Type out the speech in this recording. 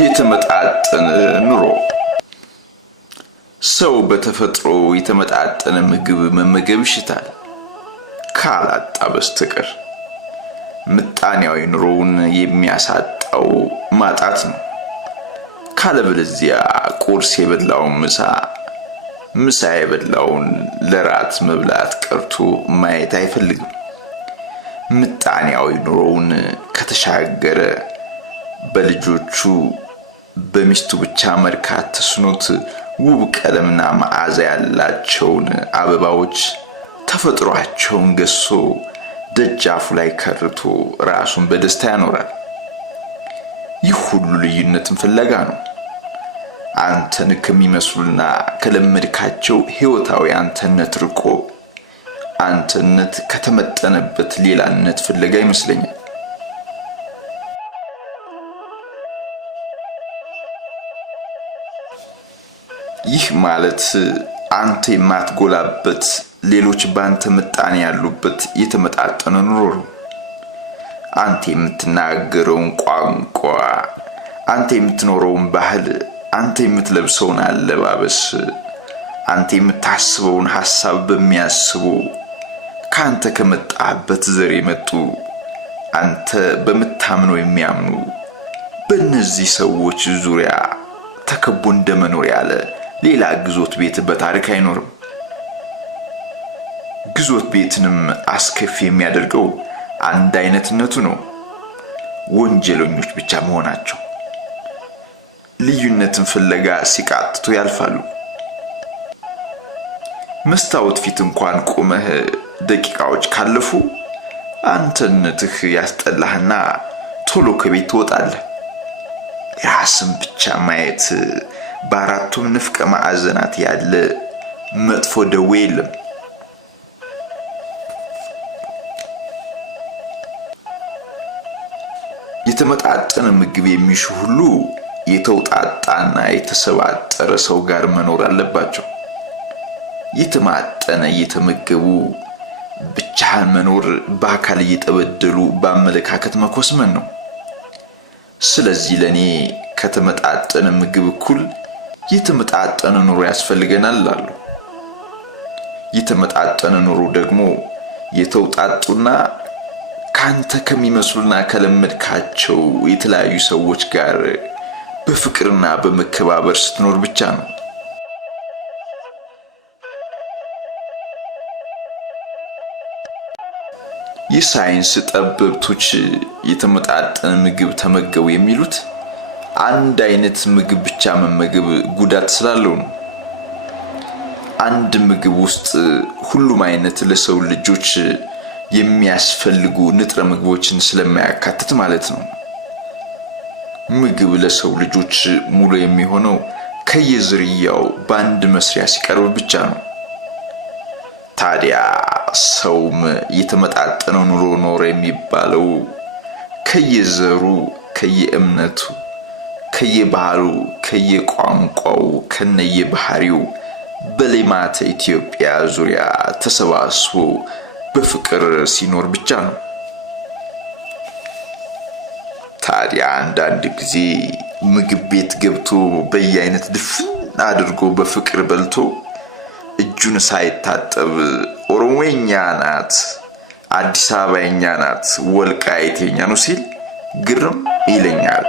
የተመጣጠነ ኑሮ ሰው በተፈጥሮ የተመጣጠነ ምግብ መመገብ ይችላል ካላጣ በስተቀር ምጣኔያዊ ኑሮውን የሚያሳጣው ማጣት ነው። ካለበለዚያ ቁርስ የበላውን ምሳ የበላውን ለራት መብላት ቀርቶ ማየት አይፈልግም። ምጣኔያዊ ኑሮውን ከተሻገረ በልጆቹ በሚስቱ ብቻ መርካት ተስኖት ውብ ቀለምና መዓዛ ያላቸውን አበባዎች ተፈጥሯቸውን ገሶ ደጃፉ ላይ ከርቶ ራሱን በደስታ ያኖራል። ይህ ሁሉ ልዩነትን ፍለጋ ነው። አንተን ከሚመስሉና ከለመድካቸው ህይወታዊ አንተነት ርቆ አንተነት ከተመጠነበት ሌላነት ፍለጋ ይመስለኛል። ይህ ማለት አንተ የማትጎላበት ሌሎች ባንተ ምጣኔ ያሉበት የተመጣጠነ ኑሮ ነው። አንተ የምትናገረውን ቋንቋ፣ አንተ የምትኖረውን ባህል፣ አንተ የምትለብሰውን አለባበስ፣ አንተ የምታስበውን ሐሳብ በሚያስቡ ካንተ ከመጣበት ዘር የመጡ አንተ በመታመነው የሚያምኑ በእነዚህ ሰዎች ዙሪያ ተከቦ እንደመኖር ያለ ሌላ ግዞት ቤት በታሪክ አይኖርም። ግዞት ቤትንም አስከፊ የሚያደርገው አንድ አይነትነቱ ነው፣ ወንጀለኞች ብቻ መሆናቸው። ልዩነትን ፍለጋ ሲቃጥቱ ያልፋሉ። መስታወት ፊት እንኳን ቆመህ ደቂቃዎች ካለፉ አንተነትህ ያስጠላህና ቶሎ ከቤት ትወጣለህ። ራስን ብቻ ማየት በአራቱም ንፍቀ ማዕዘናት ያለ መጥፎ ደዌ የለም። የተመጣጠነ ምግብ የሚሹ ሁሉ የተውጣጣና የተሰባጠረ ሰው ጋር መኖር አለባቸው። የተማጠነ የተመገቡ ብቻህን መኖር በአካል እየተበደሉ በአመለካከት መኮስመን ነው። ስለዚህ ለኔ ከተመጣጠነ ምግብ እኩል የተመጣጠነ ኑሮ ያስፈልገናል አሉ። የተመጣጠነ ኑሮ ደግሞ የተውጣጡና ካንተ ከሚመስሉና ከለመድካቸው የተለያዩ ሰዎች ጋር በፍቅርና በመከባበር ስትኖር ብቻ ነው። የሳይንስ ጠበብቶች የተመጣጠነ ምግብ ተመገቡ የሚሉት አንድ አይነት ምግብ ብቻ መመገብ ጉዳት ስላለው ነው። አንድ ምግብ ውስጥ ሁሉም አይነት ለሰው ልጆች የሚያስፈልጉ ንጥረ ምግቦችን ስለማያካትት ማለት ነው። ምግብ ለሰው ልጆች ሙሉ የሚሆነው ከየዝርያው በአንድ መስሪያ ሲቀርብ ብቻ ነው። ታዲያ ሰውም የተመጣጠነ ኑሮ ኖረ የሚባለው ከየዘሩ፣ ከየእምነቱ፣ ከየባህሉ፣ ከየቋንቋው፣ ከነየባህሪው በሌማተ ኢትዮጵያ ዙሪያ ተሰባስቦ በፍቅር ሲኖር ብቻ ነው። ታዲያ አንዳንድ ጊዜ ምግብ ቤት ገብቶ በየአይነት ድፍን አድርጎ በፍቅር በልቶ እጁን ሳይታጠብ ኦሮሞኛ ናት፣ አዲስ አበባኛ ናት፣ ወልቃይቴኛ ነው ሲል ግርም ይለኛል።